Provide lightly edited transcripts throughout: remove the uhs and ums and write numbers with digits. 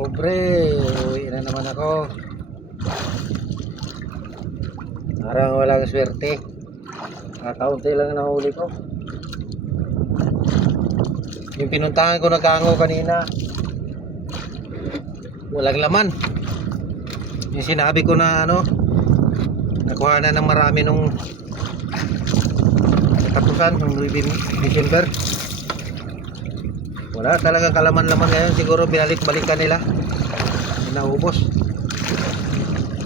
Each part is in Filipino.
Pobre, uwi na naman ako. Parang walang swerte. Kakaunti lang nahuli ko. Yung pinuntahan ko na kango kanina, walang laman. Yung sinabi ko na nakuha na ng marami nung katapusan, nung December. Wala talagang kalaman-laman ngayon. Siguro binalik-balikan nila. Naubos.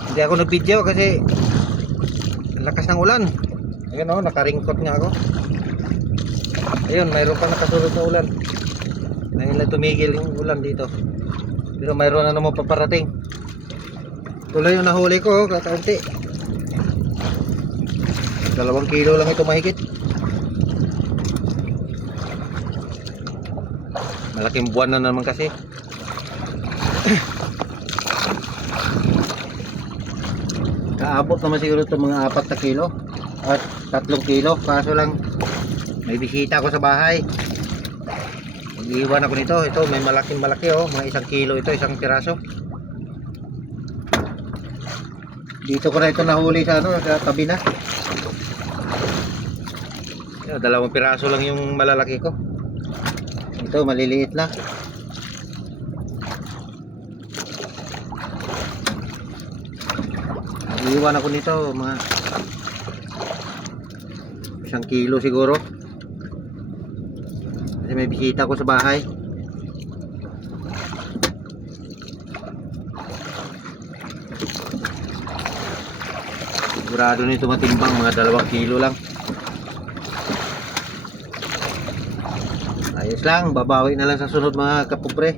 Hindi ako nag-video kasi lakas ng ulan. Ayun nakaringkot nga ako. Ayun, mayroon pa nakasulot na ulan. Ngayon lang tumigil yung ulan dito. Pero mayroon na naman paparating. Tuloy yung nahuli ko, kakaunti. 2 kilo lang ito mahigit. Malaking buwan na naman kasi. Kaabot naman siguro ito mga 4 na kilo at 3 kilo. Kaso lang may bisita ako sa bahay. Mag-iwan ako nito. Ito may malaking malaki mga 1 kilo ito, 1 piraso. Dito ko na ito nahuli sa sa tabi na. 2 piraso lang yung malalaki ko. Ito maliliit na. Iwan ako nito mga 1 kilo siguro. Kasi may bisita ko sa bahay. Sigurado nito matimbang mga 2 kilo lang. Ayos lang, babawi na lang sa sunod mga kapobre.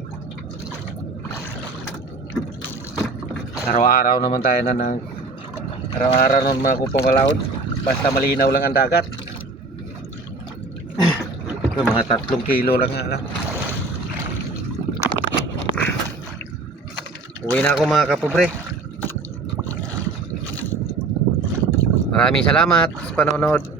Araw-araw naman tayo araw-araw naman mga kupapalaod. Basta malinaw lang ang dagat. Ito, mga 3 kilo lang nga lang. Uwi na ako mga kapobre. Maraming salamat sa panonood.